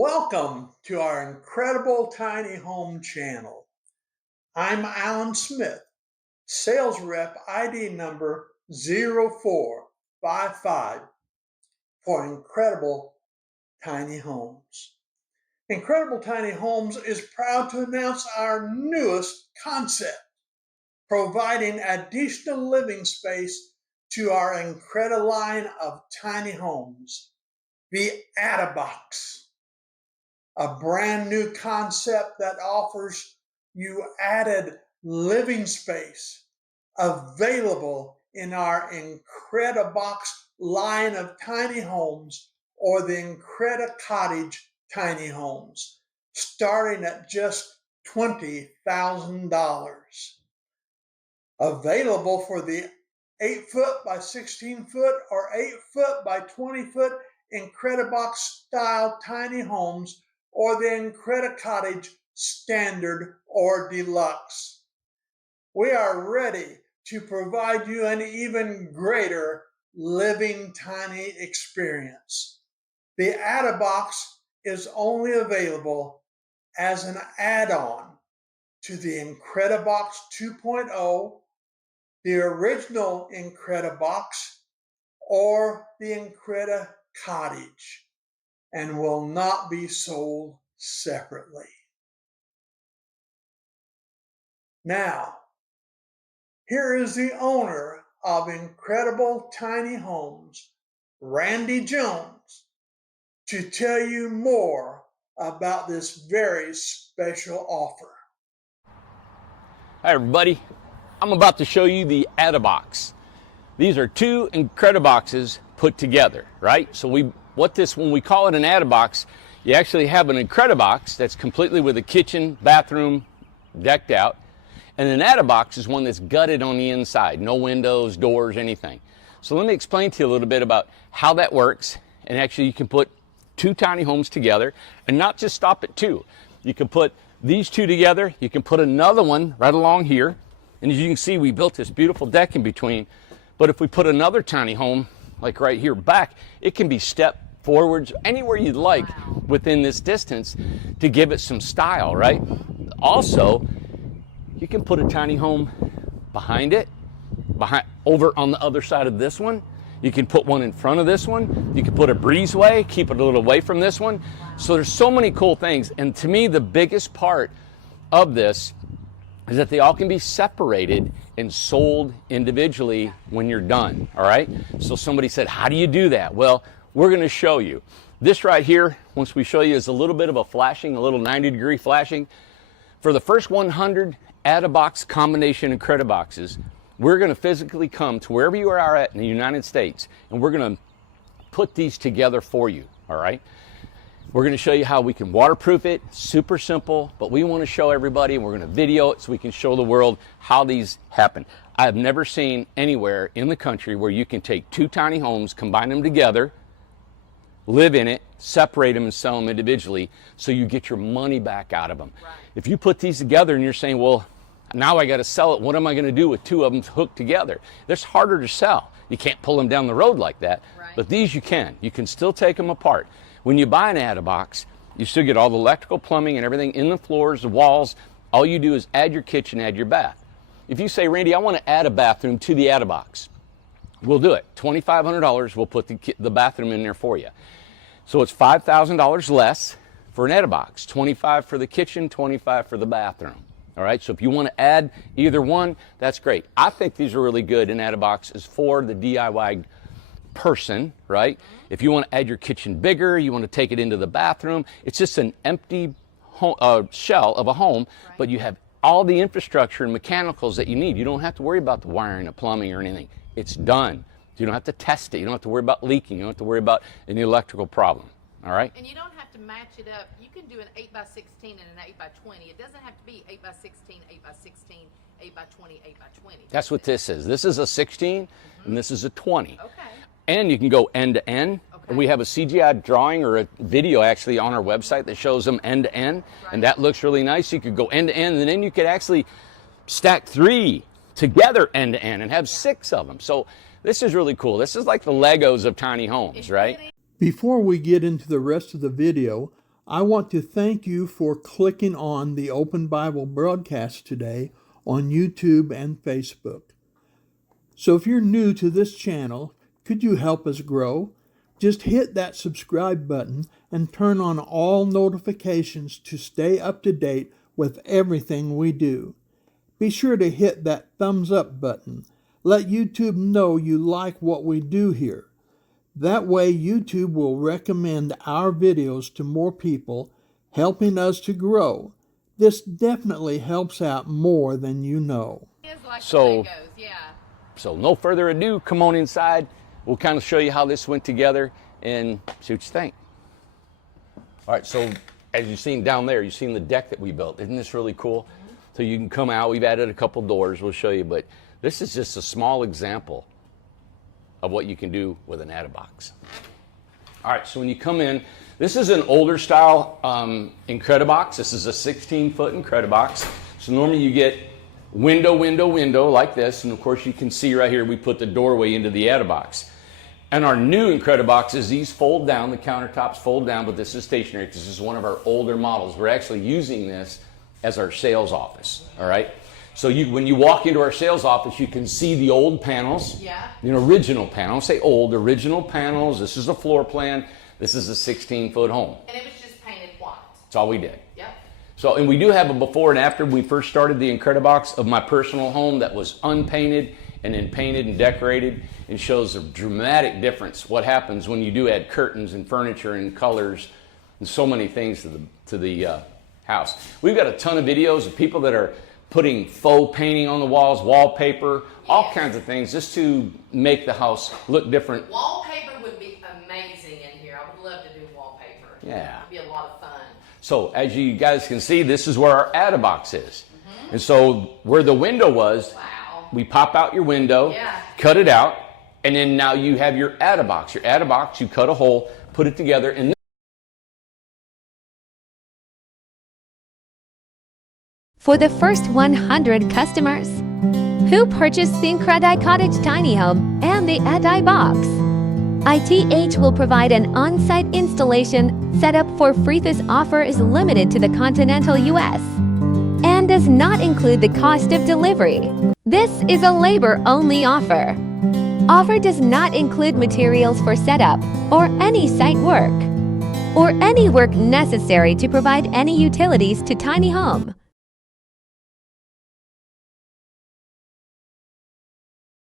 Welcome to our incredible tiny home channel. I'm Alan Smith, sales rep ID number 0455 for Incredible Tiny Homes. Incredible Tiny Homes is proud to announce our newest concept, providing additional living space to our Incred line of tiny homes, the ANSI. A brand new concept that offers you added living space available in our Incred-I-Box line of tiny homes or the Incred-Cottage tiny homes, starting at just $20,000. Available for the 8-foot by 16-foot or 8-foot by 20-foot Incred-I-Box style tiny homes or the Incred-Cottage Standard or Deluxe. We are ready to provide you an even greater living tiny experience. The ANSI is only available as an add-on to the Incred-I-Box 2.0, the original Incred-I-Box, or the Incred-Cottage, and will not be sold separately. Now, here is the owner of Incredible Tiny Homes, Randy Jones, to tell you more about this very special offer. Hi everybody, I'm about to show you the ANSI. These are two Incred-I-Boxes put together, right? So when we call it an ANSI, you actually have an Incred-I-Box that's completely with a kitchen, bathroom, decked out. And an ANSI is one that's gutted on the inside, no windows, doors, anything. So let me explain to you a little bit about how that works. And actually you can put two tiny homes together and not just stop at two. You can put these two together, you can put another one right along here. And as you can see, we built this beautiful deck in between. But if we put another tiny home, like right here back, it can be stepped forwards anywhere you'd like within this distance to give it some style, right? Also, you can put a tiny home behind it, over on the other side of this one. You can put one in front of this one. You can put a breezeway, keep it a little away from this one. So there's so many cool things. And to me, the biggest part of this is that they all can be separated and sold individually when you're done, all right? So somebody said, how do you do that? Well, we're gonna show you. This right here, once we show you, is a little bit of a flashing, a little 90-degree flashing. For the first 100 ANSI combination Incred-I-Boxes, we're gonna physically come to wherever you are at in the United States, and we're gonna put these together for you, all right? We're going to show you how we can waterproof it, super simple, but we want to show everybody, and we're going to video it so we can show the world how these happen. I've never seen anywhere in the country where you can take two tiny homes, combine them together, live in it, separate them and sell them individually so you get your money back out of them. Right. If you put these together and you're saying, well, now I got to sell it, what am I going to do with two of them hooked together? That's harder to sell. You can't pull them down the road like that, right. But these you can. You can still take them apart. When you buy an ANSI, you still get all the electrical, plumbing, and everything in the floors, the walls. All you do is add your kitchen, add your bath. If you say, Randy, I want to add a bathroom to the ANSI, we'll do it. $2,500, we'll put the bathroom in there for you. So it's $5,000 less for an ANSI. $25,000 for the kitchen, $25,000 for the bathroom. All right, so if you want to add either one, that's great. I think these are really good, and ANSI is for the DIY person, right? If you want to add your kitchen bigger, you want to take it into the bathroom, it's just an empty shell of a home, right. But you have all the infrastructure and mechanicals that you need. You don't have to worry about the wiring, the plumbing, or anything. It's done. You don't have to test it. You don't have to worry about leaking. You don't have to worry about any electrical problem. All right? And you don't have to match it up. You can do an 8x16 and an 8x20. It doesn't have to be 8x16, 8x16, 8x20, 8x20. That's what this is. This is a 16, and this is a 20. Okay. And you can go end to end. Okay. And we have a CGI drawing or a video actually on our website that shows them end to end. Right. And that looks really nice. You could go end to end, and then you could actually stack 3 together end to end and have 6 of them. So this is really cool. This is like the Legos of tiny homes, right? Before we get into the rest of the video, I want to thank you for clicking on the Open Bible broadcast today on YouTube and Facebook. So if you're new to this channel, could you help us grow? Just hit that subscribe button and turn on all notifications to stay up to date with everything we do. Be sure to hit that thumbs up button. Let YouTube know you like what we do here. That way YouTube will recommend our videos to more people, helping us to grow. This definitely helps out more than you know. So no further ado, come on inside. We'll kind of show you how this went together and see what you think. All right, so as you've seen down there, you've seen the deck that we built. Isn't this really cool? So you can come out. We've added a couple doors. We'll show you, but this is just a small example of what you can do with an ATTI-Box. All right, so when you come in, this is an older style Incred-I-Box. This is a 16-foot Incred-I-Box. So normally you get window like this, and of course you can see right here we put the doorway into the ATTI-Box. And our new Incred-I-Boxes, these fold down, the countertops fold down, but this is stationary because this is one of our older models. We're actually using this as our sales office, all right? So when you walk into our sales office, you can see the old panels, original panels. Say old, original panels. This is a floor plan. This is a 16-foot home. And it was just painted white. That's all we did. Yep. So, and we do have a before and after. We first started the Incred-I-Box of my personal home that was unpainted and then painted and decorated. It shows a dramatic difference what happens when you do add curtains and furniture and colors and so many things to the house. We've got a ton of videos of people that are putting faux painting on the walls, wallpaper, all kinds of things just to make the house look different. Wallpaper would be amazing in here. I would love to do wallpaper. Yeah. It would be a lot of fun. So as you guys can see, this is where our ATTI-Box is. And so where the window was, we pop out your window, cut it out, and then now you have your ATTI-Box. Your ATTI-Box, you cut a hole, put it together, and for the first 100 customers who purchase the Incred-I Cottage Tiny Home and the ATTI-Box, ITH will provide an on-site installation setup for free. This offer is limited to the continental U.S. and does not include the cost of delivery. This is a labor-only offer. Offer does not include materials for setup or any site work or any work necessary to provide any utilities to tiny home.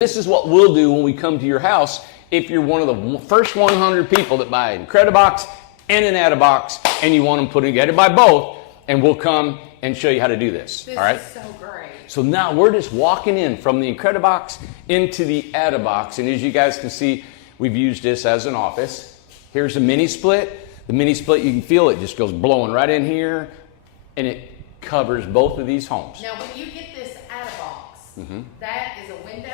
this is what we'll do when we come to your house if you're one of the first 100 people that buy an Incred-I-Box and an ATTI-Box and you want them put together. Buy both, and we'll come and show you how to do this. All right? This is so great. So now we're just walking in from the Incred-I-Box into the ATTI-Box, and as you guys can see, we've used this as an office. Here's a mini split. The mini split, you can feel it just goes blowing right in here, and it covers both of these homes. Now, when you get this ATTI-Box, that is a window?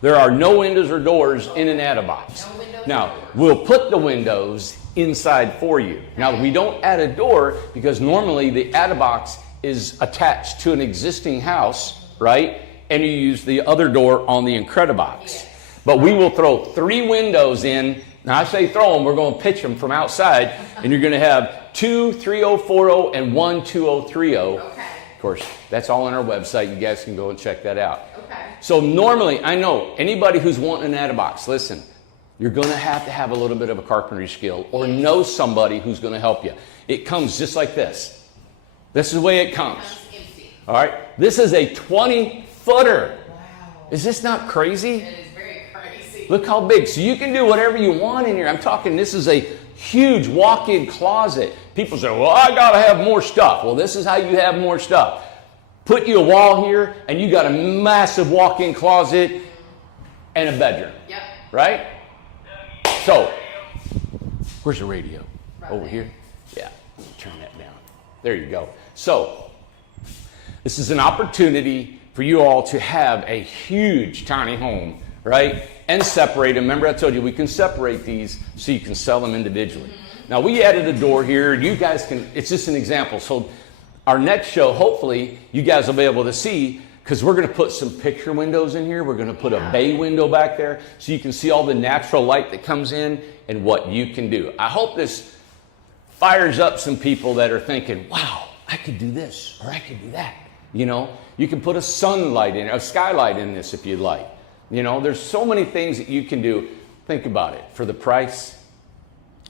There are no windows or doors in an ATTI-Box. No windows now, or doors. we'll put the windows inside for you. Now, we don't add a door because normally the ATTI-Box is attached to an existing house, right? And you use the other door on the Incred-I-Box. Yes. But we will throw 3 windows in. Now, I say throw them, we're going to pitch them from outside, and you're going to have 2 3040 and 1 2030. Okay. Of course, that's all on our website. You guys can go and check that out. Okay. So normally, I know anybody who's wanting an ATTI-Box, listen, you're going to have a little bit of a carpentry skill or know somebody who's going to help you. It comes just like this. This is the way it comes. Empty. All right. This is a 20-footer. Wow. Is this not crazy? It is very crazy. Look how big. So you can do whatever you want in here. I'm talking, this is a huge walk-in closet. People say, well, I got to have more stuff. Well, this is how you have more stuff. Put you a wall here, and you got a massive walk-in closet and a bedroom. Yep. Right? So, where's the radio? Right Over there. here? Yeah. Turn that down. There you go. So, this is an opportunity for you all to have a huge tiny home, right? And separate them. Remember I told you we can separate these so you can sell them individually. Now, we added a door here. You guys can, it's just an example. So, our next show, hopefully, you guys will be able to see, because we're going to put some picture windows in here. We're going to put a bay window back there so you can see all the natural light that comes in and what you can do. I hope this fires up some people that are thinking, wow, I could do this or I could do that. You know, you can put a sunlight in, a skylight in this if you'd like. You know, there's so many things that you can do. Think about it. For the price,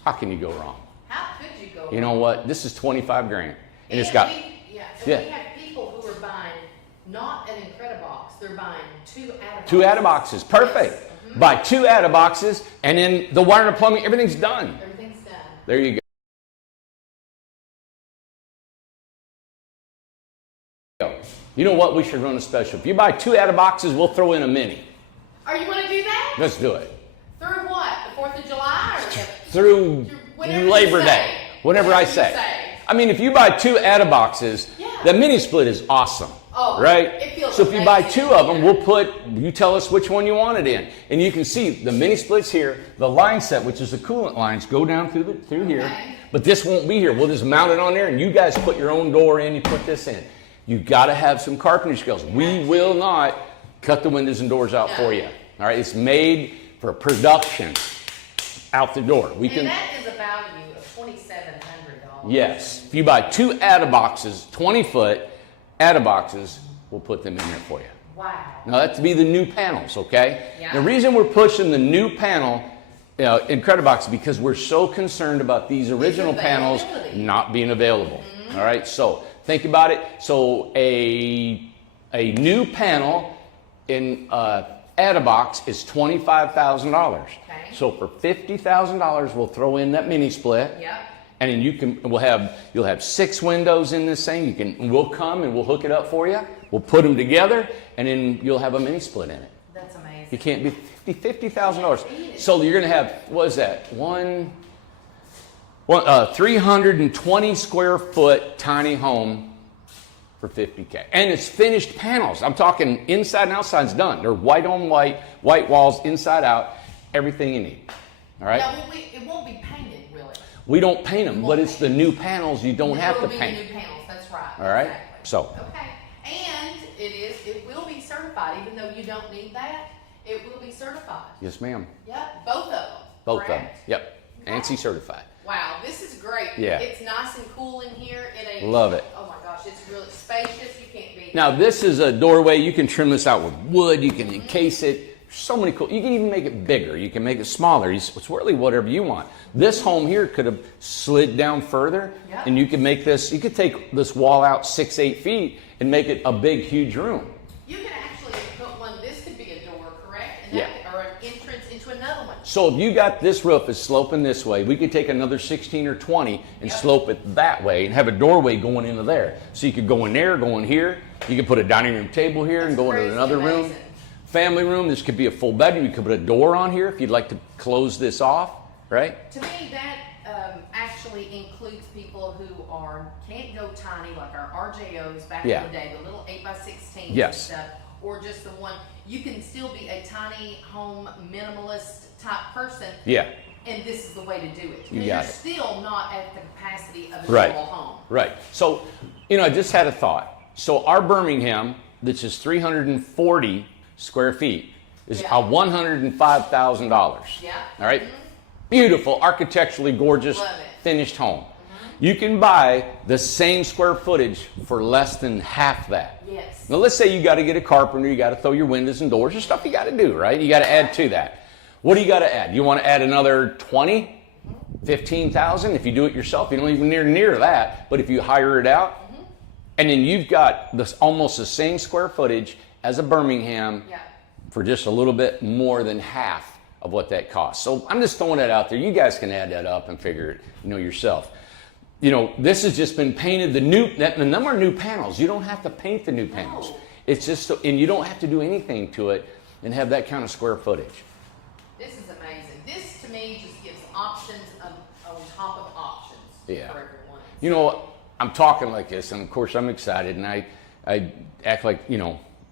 how can you go wrong? How could you go wrong? You know what? This is 25 grand. And it's We got, have people who are buying not an Incred-I-Box, they're buying two ANSI. two ANSI boxes. Perfect. Yes. Mm-hmm. Buy two ANSI boxes, and then the wiring and plumbing, everything's done. Everything's done. There you go. You know what? We should run a special. If you buy two ANSI boxes, we'll throw in a mini. Are you going to do that? Let's do it. Through what? The 4th of July? Or Through whenever Labor you Day. say. Whatever I you say. I mean, if you buy two ANSI boxes, Yeah. the mini split is awesome. Oh, right? it feels so if you buy amazing. two of them, you tell us which one you want it in. And you can see the mini splits here, the line set, which is the coolant lines, go down through here. But this won't be here. We'll just mount it on there, and you guys put your own door in, you put this in. You got to have some carpentry skills. We will not cut the windows and doors out for you. All right? It's made for production out the door. And that is a value of $2,700. Yes. If you buy two ANSI boxes, 20-foot ANSI boxes, we'll put them in there for you. Wow. Now that's to be the new panels, okay? Yeah. The reason we're pushing the new panel Incred-I-Box is because we're so concerned about these original panels not being available. Mm-hmm. All right, so think about it. So a new panel in ANSI-Box is $25,000. Okay. So for $50,000, we'll throw in that mini split. Yep. And then you'll have 6 windows in this thing. We'll come and we'll hook it up for you. We'll put them together, and then you'll have a mini split in it. That's amazing. You can't be $50,000. So you're going to have, what is that? 320 square foot tiny home for $50K. And it's finished panels. I'm talking inside and outside's done. They're white on white, white walls, inside out, everything you need. All right? Now, it won't be painted, really. We don't paint them, but it's the new panels you don't have to It will paint. be the new panels, that's right. All right? Exactly. So. Okay. And it will be certified, even though you don't need that, it will be certified. Yes, ma'am. Yep, both of them. Both of them. correct? Yep. ANSI certified. Wow, this is great. Yeah. It's nice and cool in here. Love it. Oh my gosh, it's really spacious. You can't beat Now this is a doorway. You can trim this out with wood. You can encase it. So many cool. You can even make it bigger. You can make it smaller. It's really whatever you want. This home here could have slid down further, Yeah. and you could make this. You could take this wall out 6-8 feet and make it a big, huge room. You can actually put one. This could be a door, correct? And Yeah. or an entrance into another one. So if you got this roof is sloping this way, we could take another 16 or 20 and Yep. slope it that way and have a doorway going into there. So you could go in there, go in here. You could put a dining room table here and That's go into crazy another room. amazing. Family room. This could be a full bedroom. You could put a door on here if you'd like to close this off, right? To me, that actually includes people who can't go tiny, like our RJOs back Yeah. in the day, the little 8x16 Yes. and stuff, or just the one. You can still be a tiny home minimalist type person. Yeah. And this is the way to do it. You Because got you're it. still not at the capacity of a Right. normal home. Right. So, I just had a thought. So our Birmingham, which is 340 square feet, is Yeah. a $105,000. Yeah. All right. Beautiful, architecturally gorgeous, Love it. finished home. You can buy the same square footage for less than half that. Yes. Now let's say you got to get a carpenter, you got to throw your windows and doors, there's stuff you got to do, right? You got to add to that. What do you got to add? You want to add another 20, 15,000? If you do it yourself, you don't even near that. But if you hire it out, and then you've got this almost the same square footage as a Birmingham Yeah. for just a little bit more than half of what that costs. So I'm just throwing that out there. You guys can add that up and figure it, yourself. This has just been painted. And them are new panels. You don't have to paint the new panels. No. It's just, and you don't have to do anything to it and have that kind of square footage. This is amazing. This, to me, just gives options on top of options Yeah. for everyone. You know, I'm talking like this, and of course I'm excited, and I act like,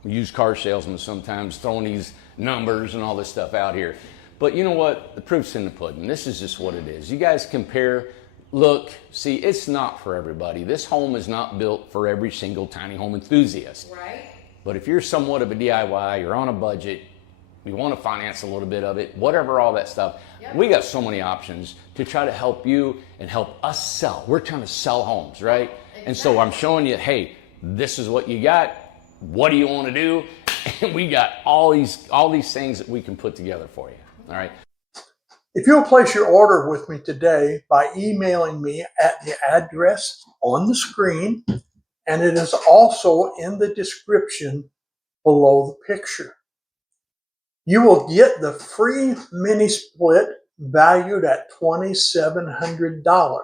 used car salesman sometimes, throwing these numbers and all this stuff out here. But you know what? The proof's in the pudding. This is just what it is. You guys compare, look, see, it's not for everybody. This home is not built for every single tiny home enthusiast. Right? But if you're somewhat of a DIY, you're on a budget, we want to finance a little bit of it, whatever, all that stuff. Yep. We got so many options to try to help you and help us sell. We're trying to sell homes, right? Exactly. And so I'm showing you, hey, this is what you got. What do you want to do? And we got all these things that we can put together for you. All right. If you'll place your order with me today by emailing me at the address on the screen, and it is also in the description below the picture, you will get the free mini split valued at $2,700.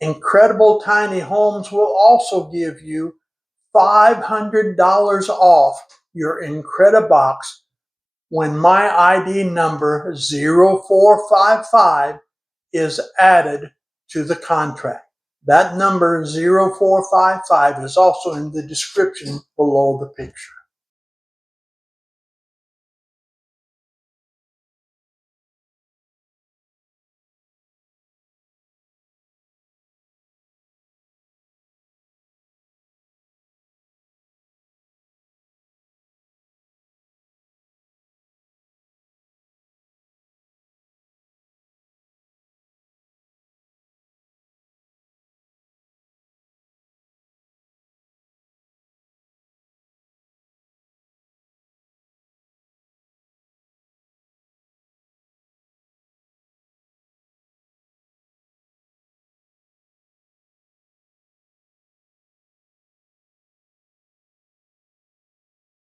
Incredible Tiny Homes will also give you $500 off your Incred-I-Box when my ID number 0455 is added to the contract. That number 0455 is also in the description below the picture.